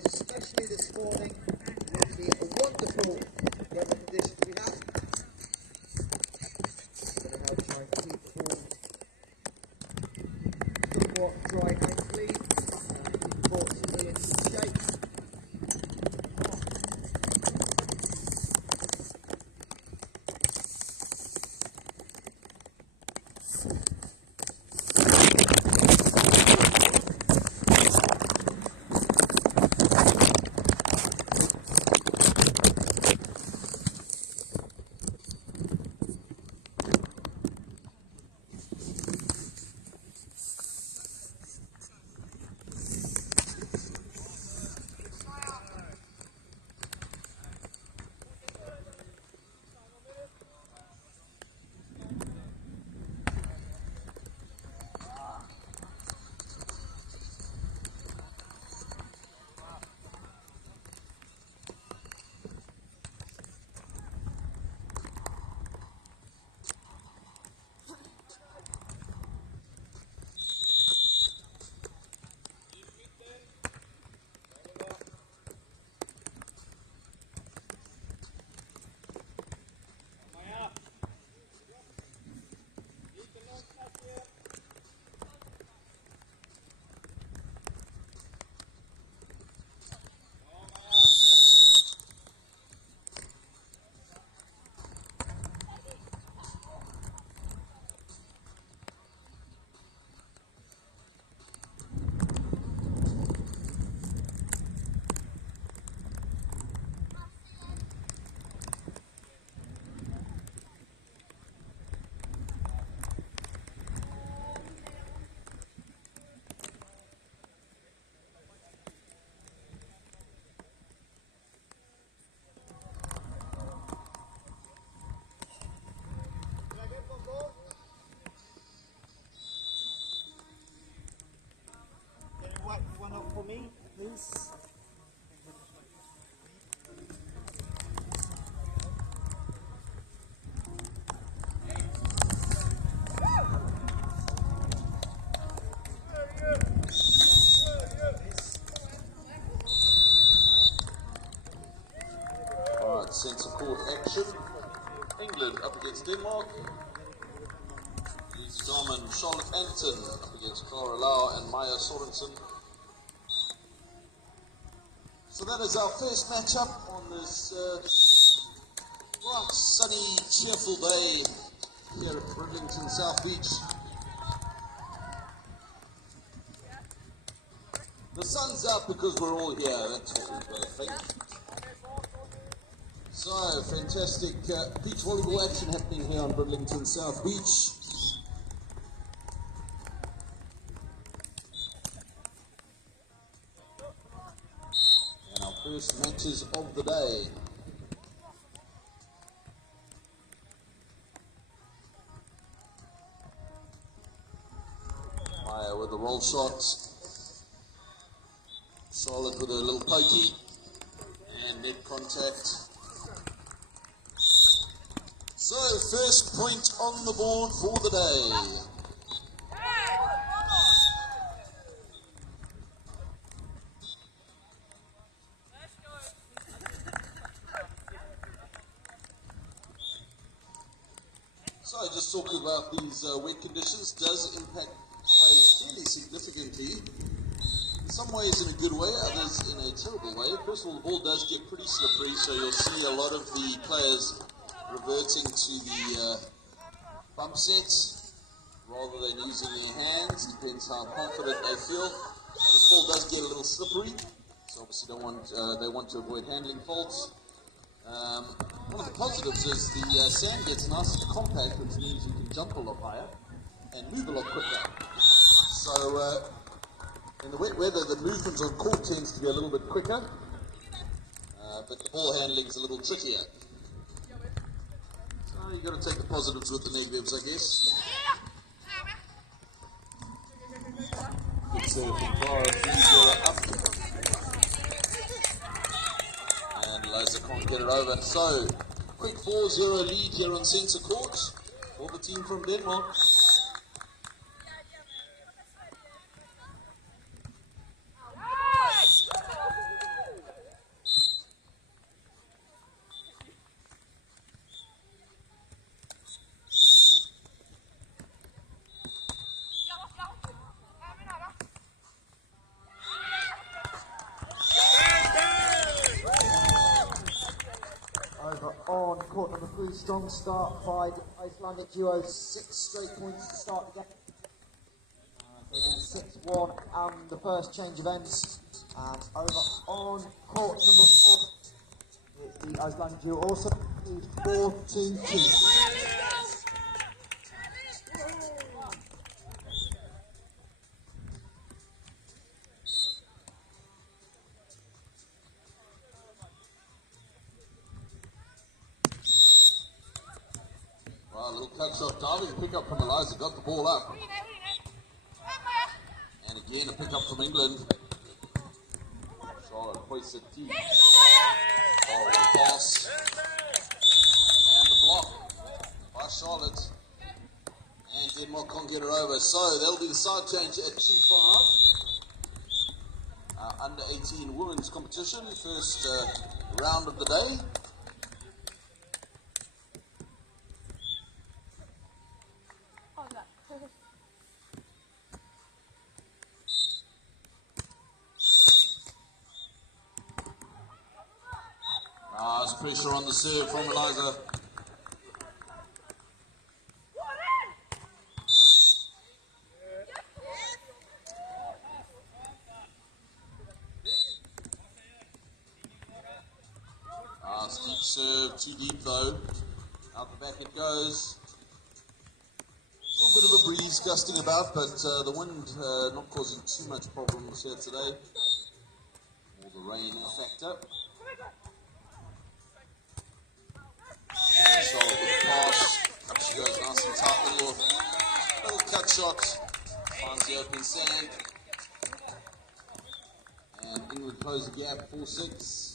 players, especially this morning. Really a wonderful weather conditions we have. Going to help try and keep the ball somewhat dry and clean. Keep the ball still in good shape. One up for me, please. Alright, centre court action. England up against Denmark. Lisa Darman, Charlotte Anton up against Clara Lau and Maya Sorensen. So that is our first matchup on this bright, sunny, cheerful day here at Bridlington South Beach. The sun's out because we're all here, that's what we've got to think. So, fantastic beach volleyball action happening here on Bridlington South Beach. And our first matches of the day. Maya with the roll shot. Charlotte with a little pokey. And net contact. So, first point on the board for the day. So, just talking about these wet conditions does impact players fairly significantly. In some ways in a good way, others in a terrible way. First of all, the ball does get pretty slippery, so you'll see a lot of the players reverting to the bump sets rather than using their hands. Depends how confident they feel. The ball does get a little slippery, so obviously they want to avoid handling faults. One of the positives is the sand gets nice and compact, which means you can jump a lot higher and move a lot quicker. So in the wet weather, the movement on court tends to be a little bit quicker, but the ball handling is a little trickier. You've got to take the positives with the negatives, I guess. Good serve from Clara, 3-0 up. And Liza can't get it over. So, quick 4-0 lead here on centre court for the team from Denmark. on court number 3. Strong start by the Icelandic duo. 6 straight points to start the game. So it is 6-1 and the first change of ends. And over on court number 4, it's the Icelandic duo also 4-2-2. Wow, a little cut shot diving pick up from Eliza, got the ball up. And again a pick up from England. Charlotte hoists it deep. Charlotte with the pass. And the block by Charlotte. And Denmark can't get it over. So that'll be the side change at 2-5. Under 18 women's competition. First round of the day. There's pressure on the serve from Eliza. Steep serve, too deep though. Out the back it goes. A little bit of a breeze gusting about, but the wind not causing too much problems here today. Or the rain factor. Charlotte with the pass. Up she goes, nice and tight. Little cut shot. Finds the open sand. And England close the gap, 4-6.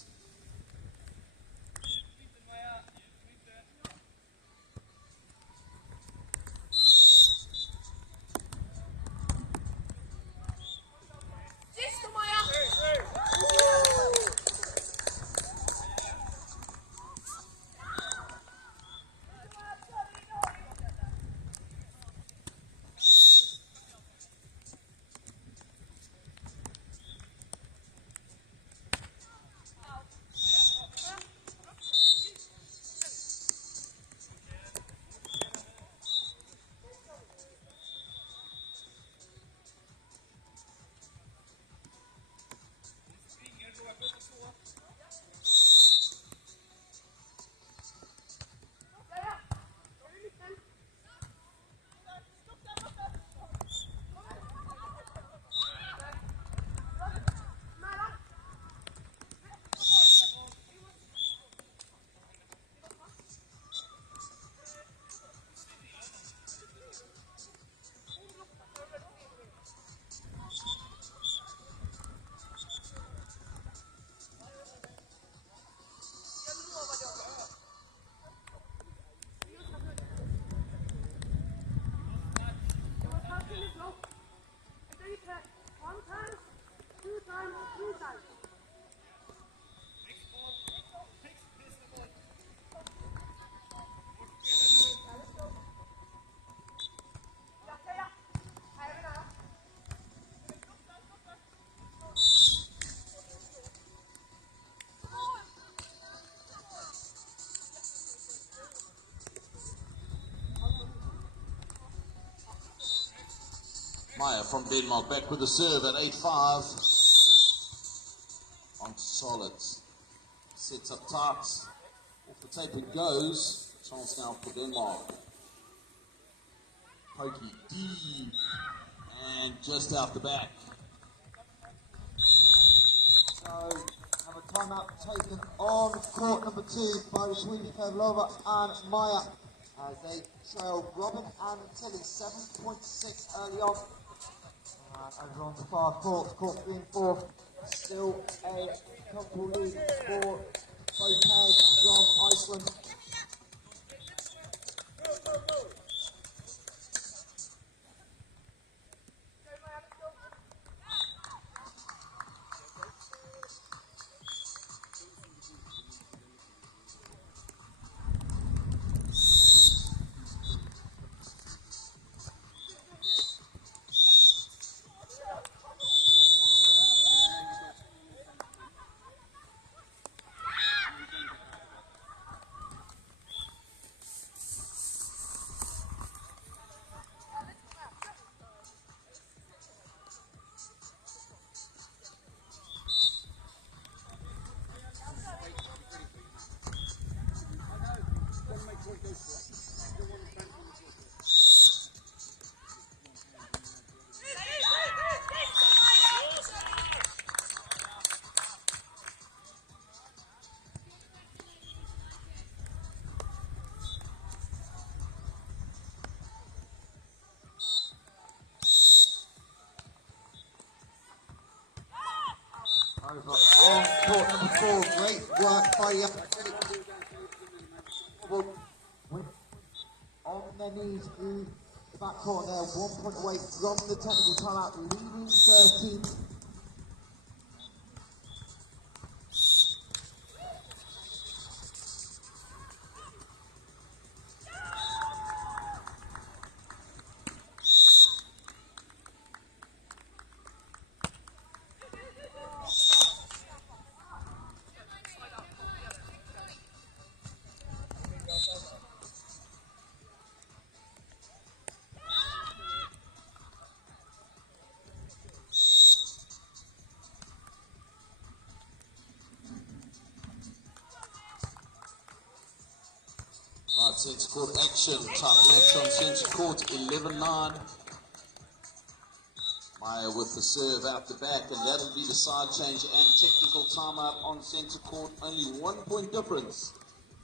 Maya from Denmark back with the serve at 8-5. On to Charlotte. Sets up tight. Off the tape it goes. Chance now for Denmark. Pokey deep. And just out the back. So, have a timeout taken on court number 2 by the Swedish Pavlova and Maya. As they trail Robin and Tilly 7.6 early on. Over on the far court, court 3 and 4, still a comfortable lead for both pairs from Iceland. on court number 4. Great work by the on their knees through the back court there. 1 point away from the technical timeout, leading 13. Centre court action, top match on centre court, 11-9. Maya with the serve out the back, and that'll be the side change and technical timeout on centre court. Only 1 point difference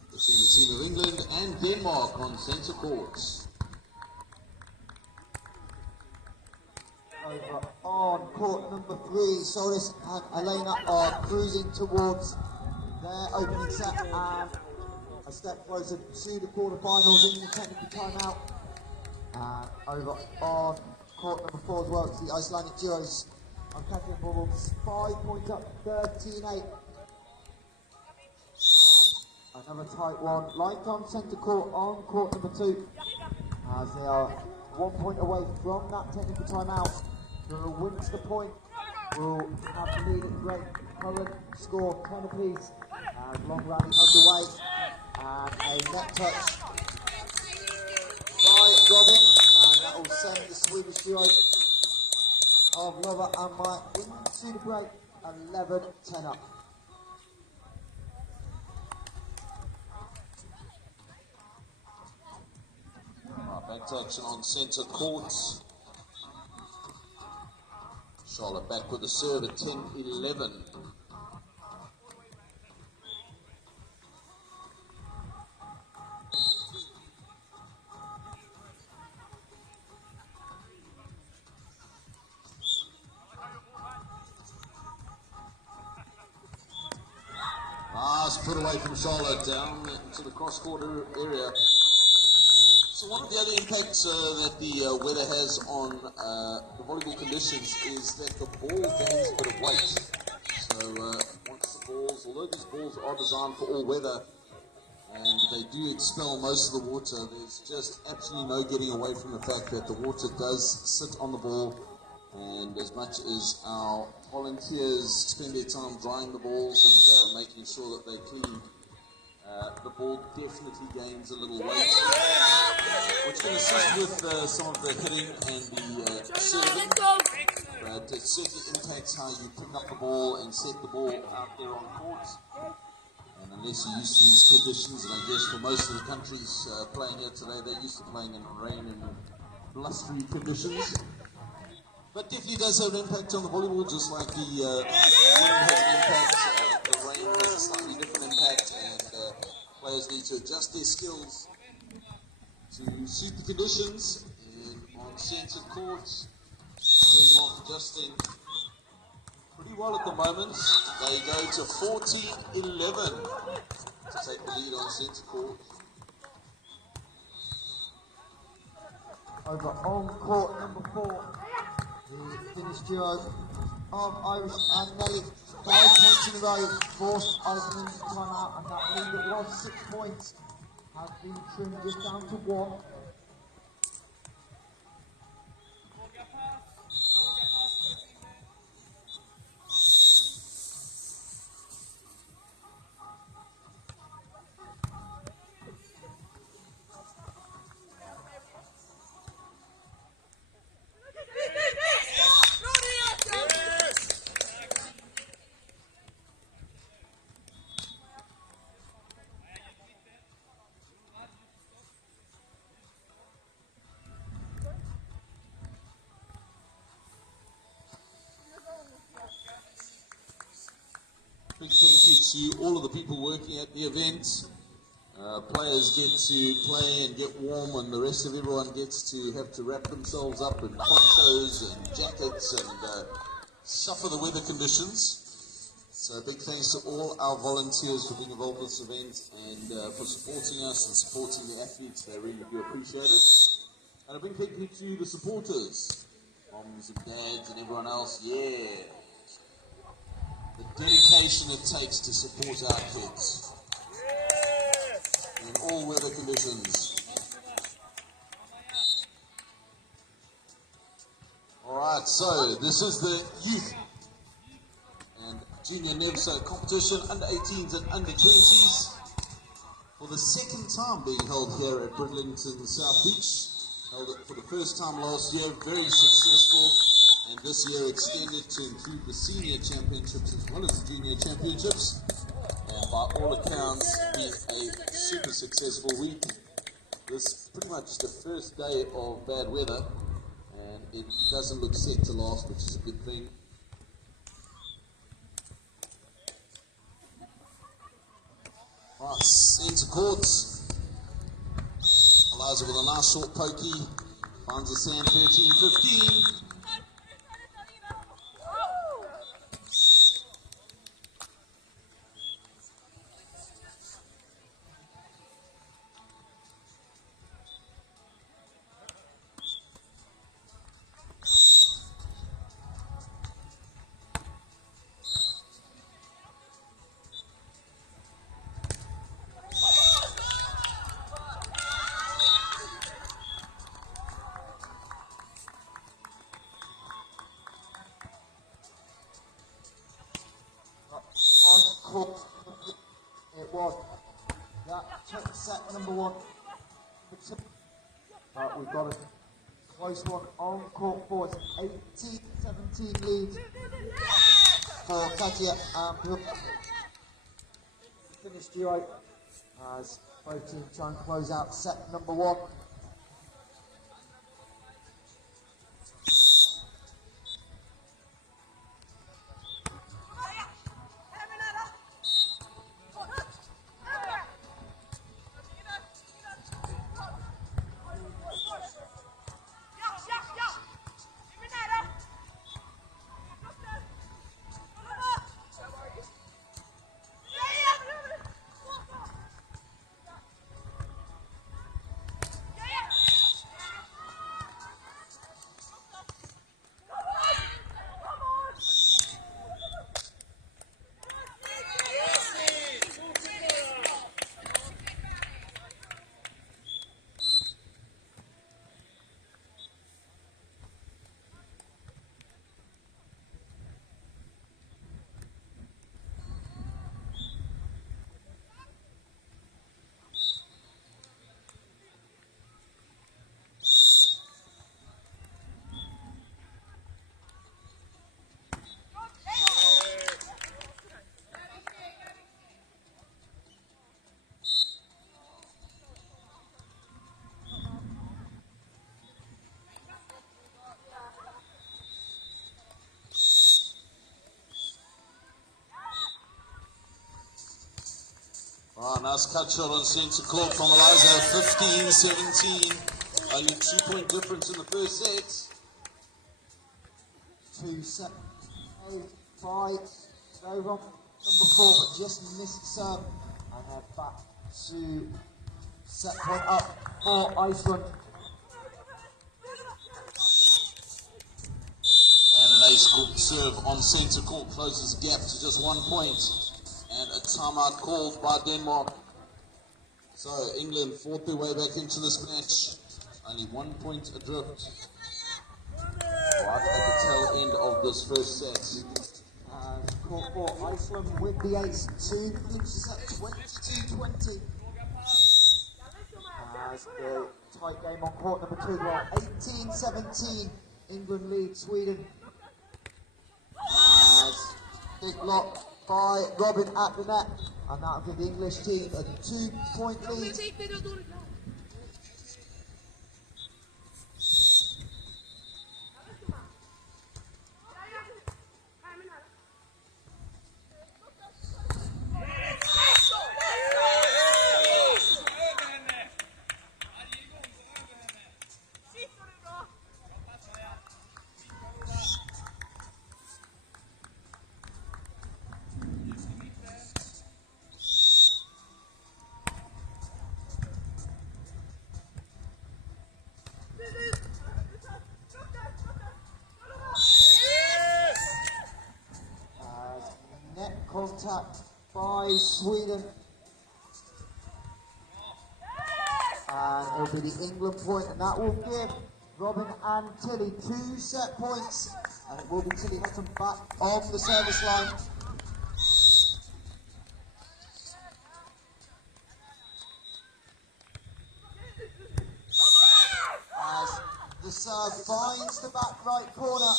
between the team of England and Denmark on centre court. Over on court number 3, Solis and Elena are cruising towards their opening set and a step closer to the quarterfinals in the technical timeout. And over on court number 4 as well, it's the Icelandic duos. I'm catching bubbles 5 points up, 13-8. Another tight one, like on centre court on court number 2, as they are 1 point away from that technical timeout. Whoever wins the point will have the lead at great current score 10 apiece. As long rally underway. And a net touch by Robin, and that will send the Swedish duo of Lova and Maya into the break, 11-10 up. Back to action on centre court. Charlotte back with the serve at 10-11. Put away from Charlotte down into the cross-court area. So one of the other impacts that the weather has on the volleyball conditions is that the ball gains a bit of weight. So once the balls, although these balls are designed for all weather and they do expel most of the water, there's just absolutely no getting away from the fact that the water does sit on the ball. And as much as our volunteers spend their time drying the balls and making sure that they're clean, the ball definitely gains a little weight, which can assist with some of the hitting and the serving, but it certainly impacts how you pick up the ball and set the ball out there on court. And unless you're used to these conditions, and I guess for most of the countries playing here today, they're used to playing in rain and blustery conditions. But definitely does have an impact on the volleyball, just like the wind has an impact, the rain has a slightly different impact, and players need to adjust their skills to suit the conditions. And on centre court, Denmark adjusting pretty well at the moment. They go to 14-11 to take the lead on centre court. Over on court number 4. The Finnish duo of Irish and Nelly, 5 points in a row, forced opening timeout, and that lead that was 6 points has been trimmed just down to 1. Big thank you to all of the people working at the event. Players get to play and get warm, and the rest of everyone gets to have to wrap themselves up in ponchos and jackets and suffer the weather conditions. So a big thanks to all our volunteers for being involved with this event and for supporting us and supporting the athletes. They really do appreciate it. And a big thank you to the supporters, moms and dads and everyone else. Yeah. The dedication it takes to support our kids in all weather conditions. Alright, so this is the youth and junior Nevza competition, under 18s and under 20s, for the second time being held here at Bridlington South Beach. Held it for the first time last year, very successful, and this year extended to include the senior championships as well as the junior championships, and by all accounts been a super successful week. This is pretty much the first day of bad weather, and it doesn't look set to last, which is a good thing. Right, centre court. Eliza with a nice short pokey. Finds the sand 13-15. It was that took set number one. We've got a close one on court for 18-17 lead for Katia and finished duo as both teams try and close out set number one. Nice cut shot on centre court from Eliza, 15-17. Only 2-point difference in the first set. 2 set, 8, 5, over number 4, but just missed serve. And they're back to set point up for Iceland. And an ace serve on centre court closes the gap to just 1 point. And a timeout called by Denmark. So England fought their way back into this match. Only 1 point adrift. Right at the tail end of this first set. Court for Iceland with the ace to finish at 22-20. As the tight game on court number 2 as well. 18-17. England lead Sweden. As big block by Robin at the net, and that will give the English team a 2-point lead. attack by Sweden. And it'll be the England point, and that will give Robin and Tilly 2 set points. And it will be Tilly Hutton back on the service line. As the serve finds the back right corner,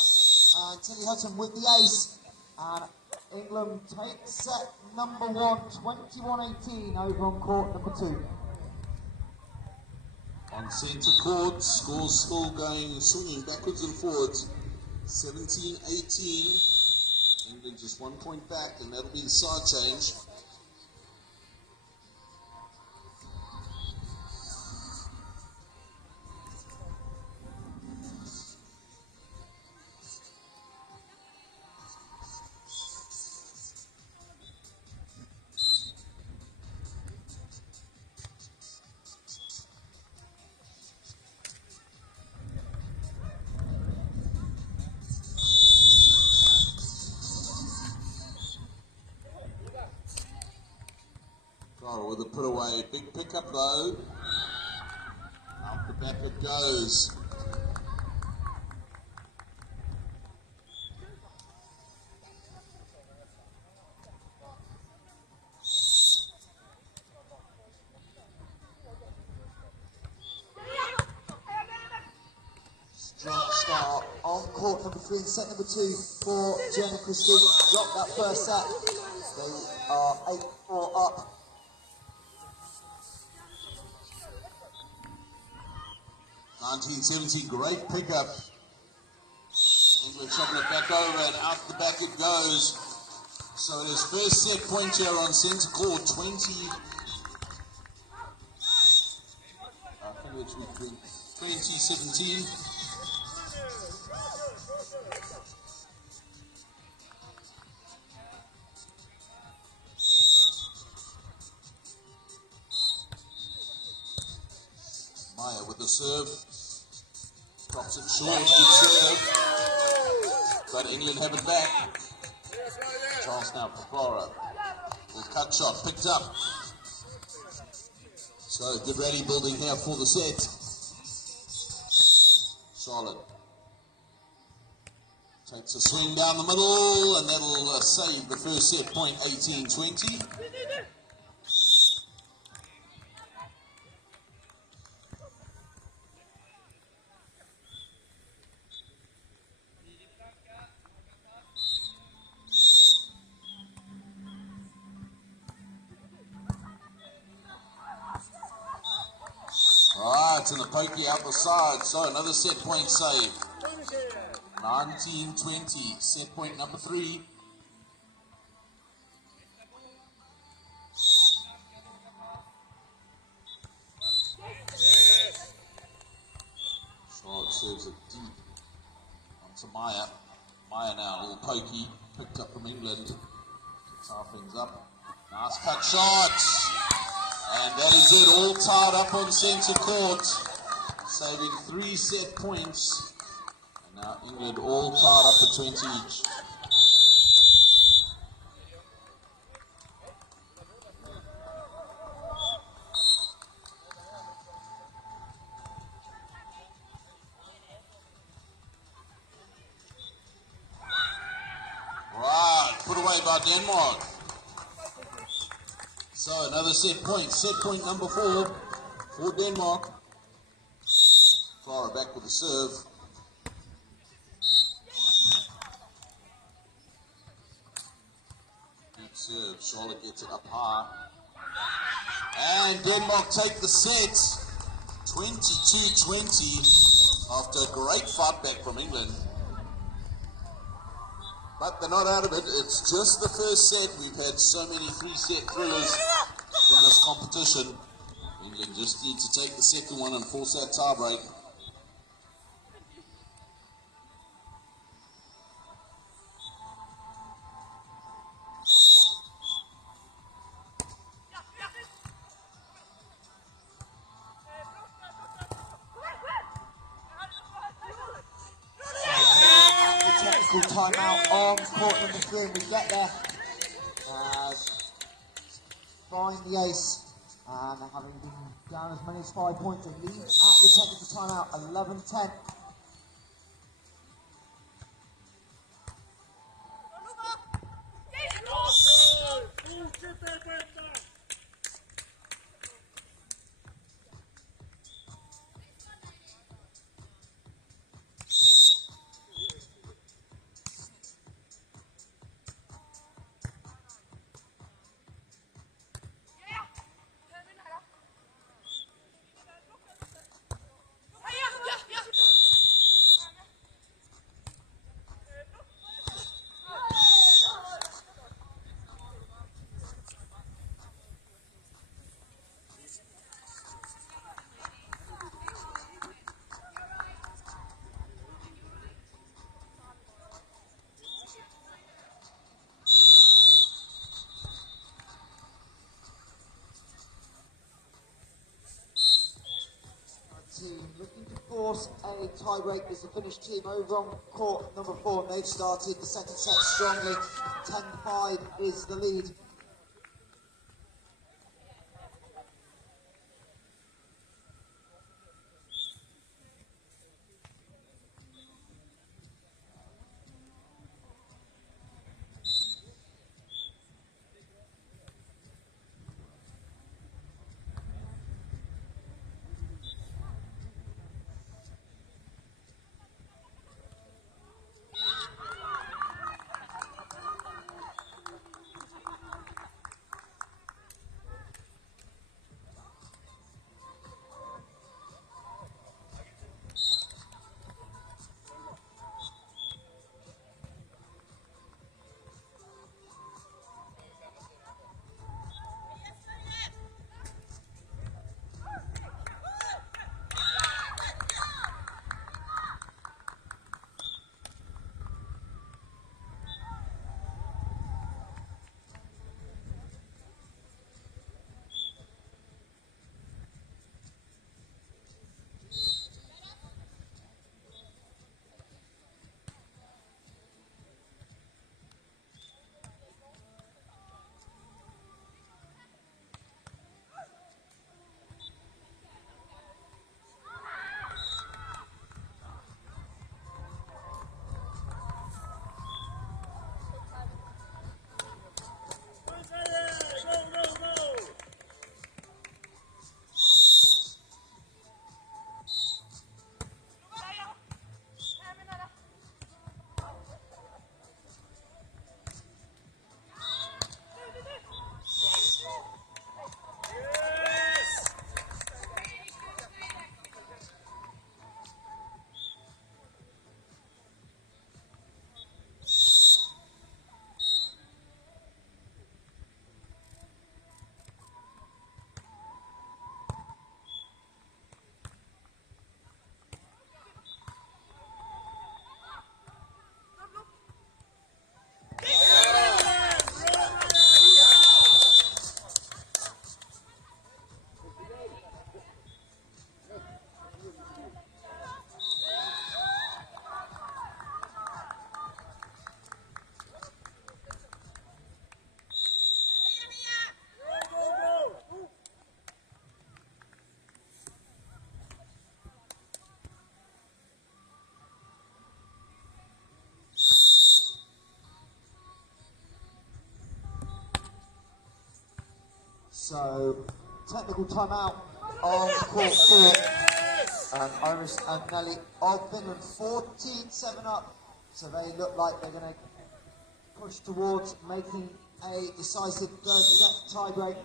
and Tilly Hutton with the ace. And England takes set number 1, 21-18 over on court number 2. On centre court, scores still going, swinging backwards and forwards. 17-18. England just 1 point back, and that'll be the side change. With a put away, big pickup though. Out the back it goes. Strong start on court number 3 and set number 2 for Jenna Christie. Dropped that first set. They are 8-4 up. 19-17, great pickup. England chopping it back over, and out the back it goes. So it is first set point here on centre court, 20. I think it's 20-17. Maya with the serve. Drops it short, good serve. But England have it back. Chance now for Clara. Little cut shot, picked up. So good rally building here for the set. Charlotte takes a swing down the middle, and that'll save the first set point, 18-20. Right, and the pokey out the side, so another set point save. 19-20, set point number 3. Charlotte serves it deep onto Maya. Maya now, a little pokey, picked up from England. Tie things up. Nice cut shot. And that is it, all tied up on centre court, saving 3 set points. And now England all tied up at 20 each. Right, put away by Denmark. So another set point number 4 for Denmark. Clara back with the serve. Good serve, Charlotte gets it up high. And Denmark take the set, 22-20, after a great fight back from England. But they're not out of it. It's just the first set. We've had so many 3-set thrillers in this competition. England just need to take the second one and force that tie break. Timeout on court number 3, and we get there find the ace. And having been down as many as 5 points, they lead at the technical timeout, 11-10. Team looking to force a tie-break is the Finnish team over on court number 4. They've started the second set strongly. 10-5 is the lead. So, technical timeout on court 4. And Iris and Nelly of Finland 14-7 up. So they look like they're going to push towards making a decisive third set tiebreak.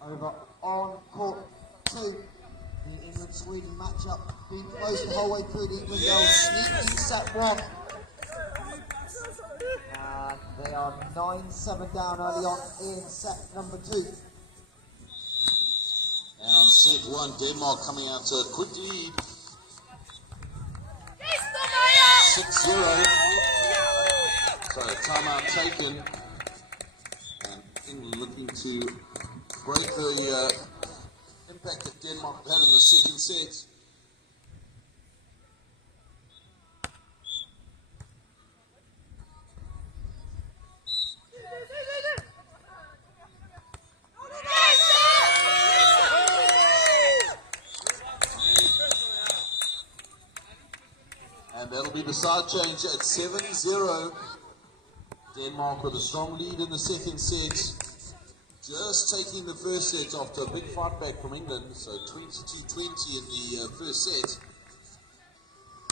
Over on court 2. The England-Sweden matchup being close the whole way through. The England girls sneaking set 1. And they are 9-7 down early on in set number 2. And on set 1, Denmark coming out to a quick lead. 6-0. So timeout taken. And England looking to break the impact that Denmark had in the second set. And that'll be the side change at 7-0. Denmark with a strong lead in the second set. Just taking the first set after a big fight back from England. So 22-20 in the first set.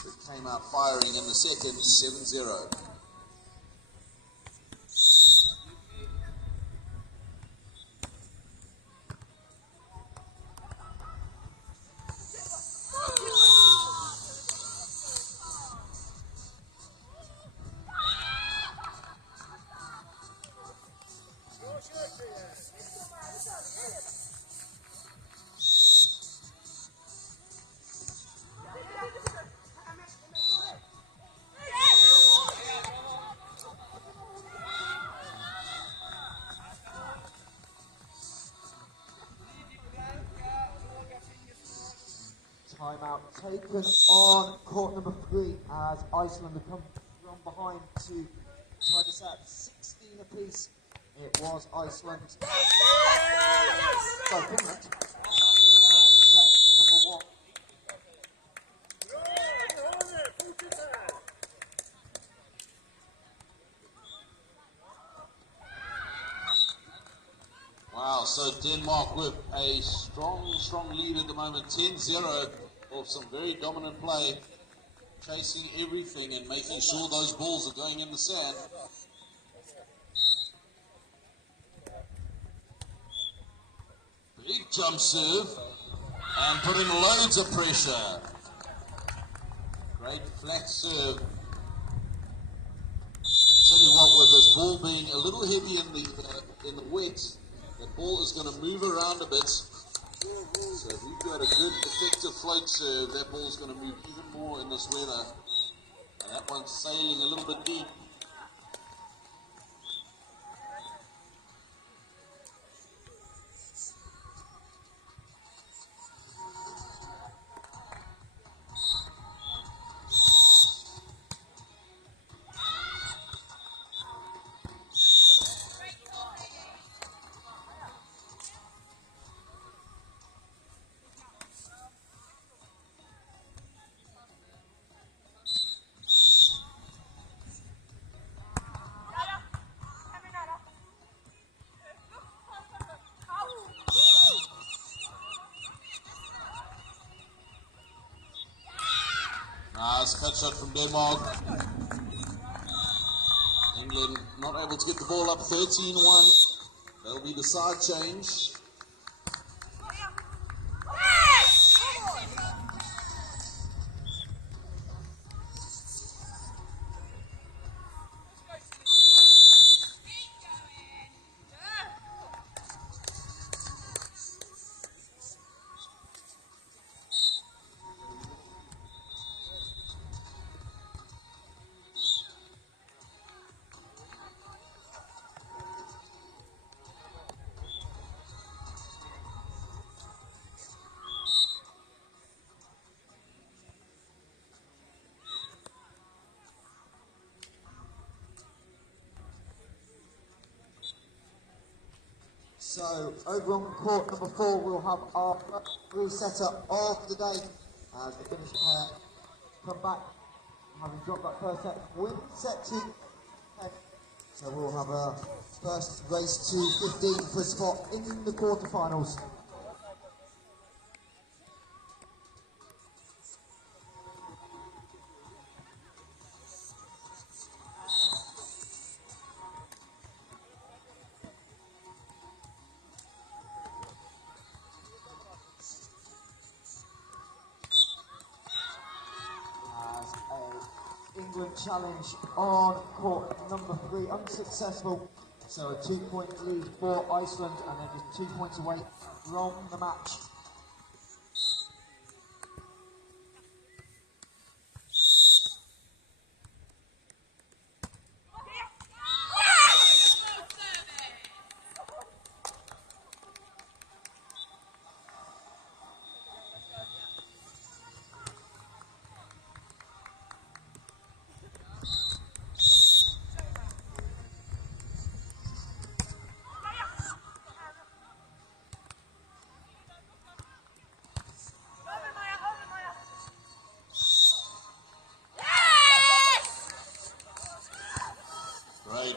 It came out firing in the second, 7-0. Timeout taken on court number 3 as Iceland have come from behind to tie this out 16 apiece. It was Iceland. Sorry, Finland. Set number 1. Wow, so Denmark with a strong lead at the moment, 10-0 of some very dominant play, chasing everything and making sure those balls are going in the sand. Big jump serve and putting loads of pressure. Great flat serve. Tell you what, with this ball being a little heavy in the wet, the ball is going to move around a bit. So if you've got a good effective float serve, that ball is going to move even more in this weather. And that one's sailing a little bit deep. Nice cut shot from Denmark. England not able to get the ball up, 13-1. That'll be the side change. So over on court number 4, we'll have our resetter of the day as the Finnish pair come back, having dropped that first set, win set 2. So we'll have a first race to 15 for a spot in the quarterfinals. England challenge on court number 3, unsuccessful. So a 2-point lead for Iceland, and then just 2 points away from the match.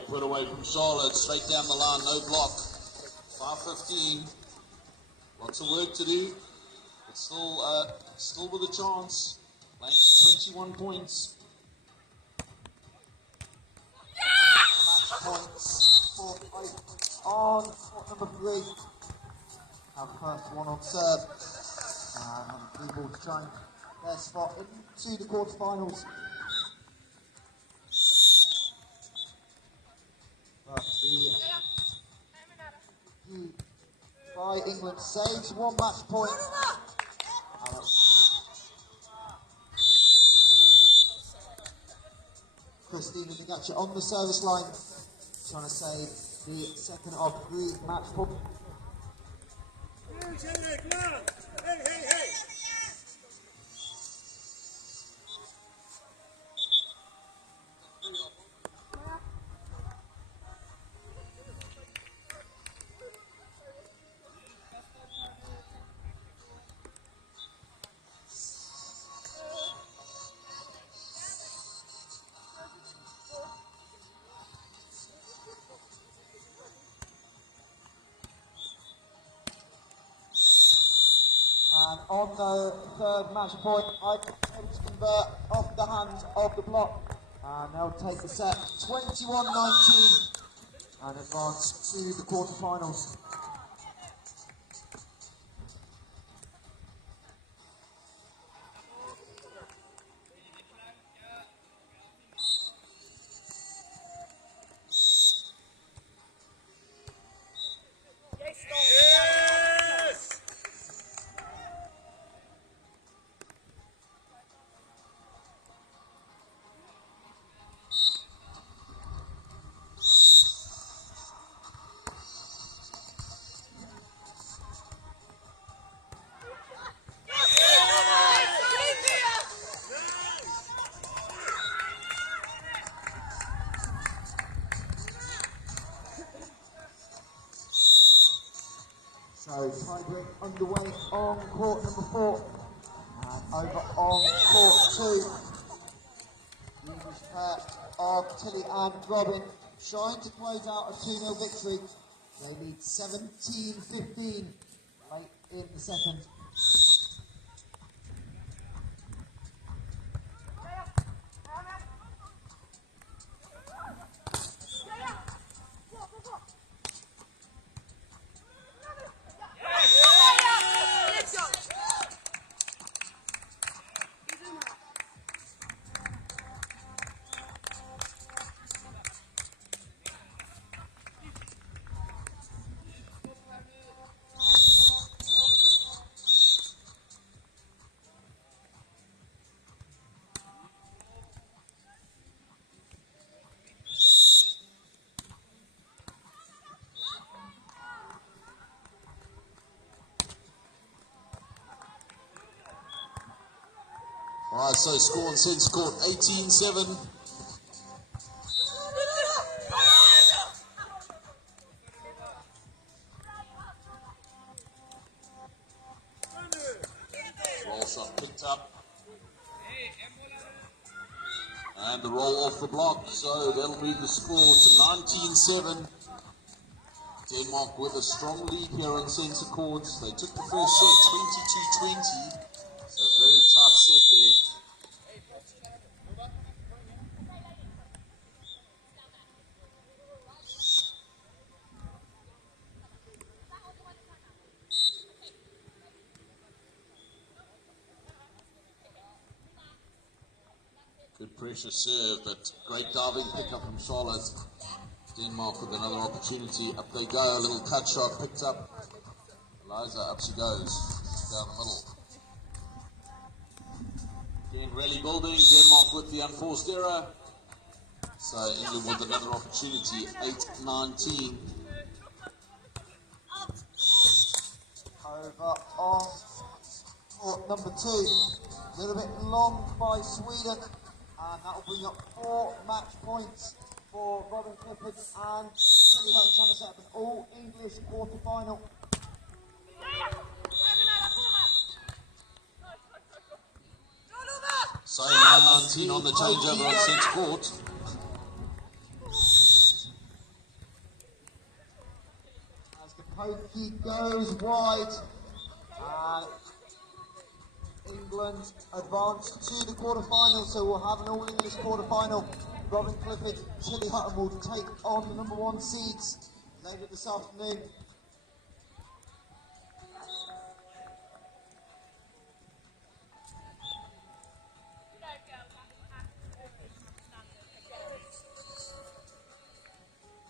put away from Charlotte, straight down the line, no block. 5:15. Lots of work to do, but still with a chance. Playing for 21 points. Match points for on court number 3. Our first one on serve. And Blue Bulls trying their spot into the quarterfinals. But the by England saves 1 match point. Christina Nagacha on the service line, trying to save the second of 3 match points. And on the third match point, I able to convert off the hands of the block. And they'll take the set 21-19 and advance to the quarterfinals. So tiebreak underway on court number 4 and over on court 2. The English pair of Tilly and Robin trying to close out a 2-0 victory. They lead 17-15 late in the second. Alright, so score on sense court 18-7. Roll shot picked up. And the roll off the block, so that'll move the score to 19-7. Denmark with a strong lead here on centre court. They took the first set 22-20. So very tough set there. Good pressure serve, but great diving pickup from Charlotte. Denmark with another opportunity. Up they go, a little cut shot picked up. Eliza, up she goes, down the middle. Again, rally building, Denmark with the unforced error. So England with another opportunity, 8-19. Over on court number 2. A little bit long by Sweden. And that will bring up 4 match points for Robin Clifford and Tilly Hutton, trying to set up an all-English quarter-final. So 9-19 on the changeover on centre court. Pokey goes wide. And England advance to the quarterfinals, so we'll have an all-English quarterfinal. Robin Clifford, Tilly Hutton will take on the number 1 seeds later this afternoon.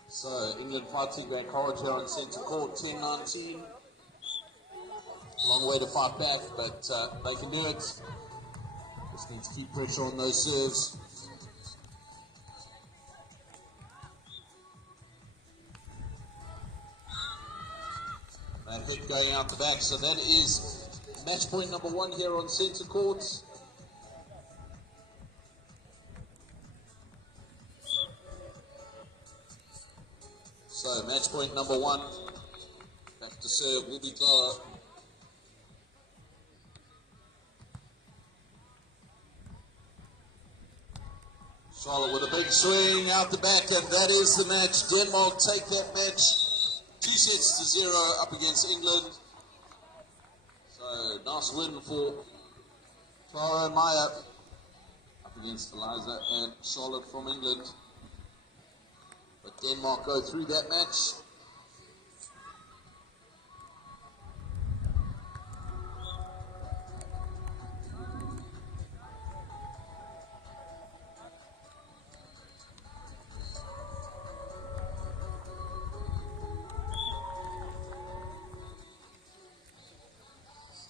So England fighting Grand College here on centre court, 10-19. Long way to fight back, but they can do it. Just need to keep pressure on those serves. That hit going out the back, so that is match point number 1 here on centre court. So match point number 1, back to serve will be Clara. Charlotte with a big swing out the back, and that is the match. Denmark take that match 2-0 up against England. So nice win for Clara and Maya up against Eliza and Charlotte from England. But Denmark go through that match.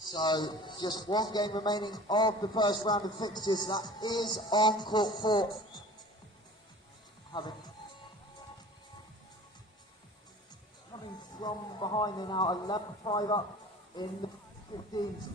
So, just one game remaining of the first round of fixtures. That is on court 4. Coming from behind, they're now 11-5 up in the 15th.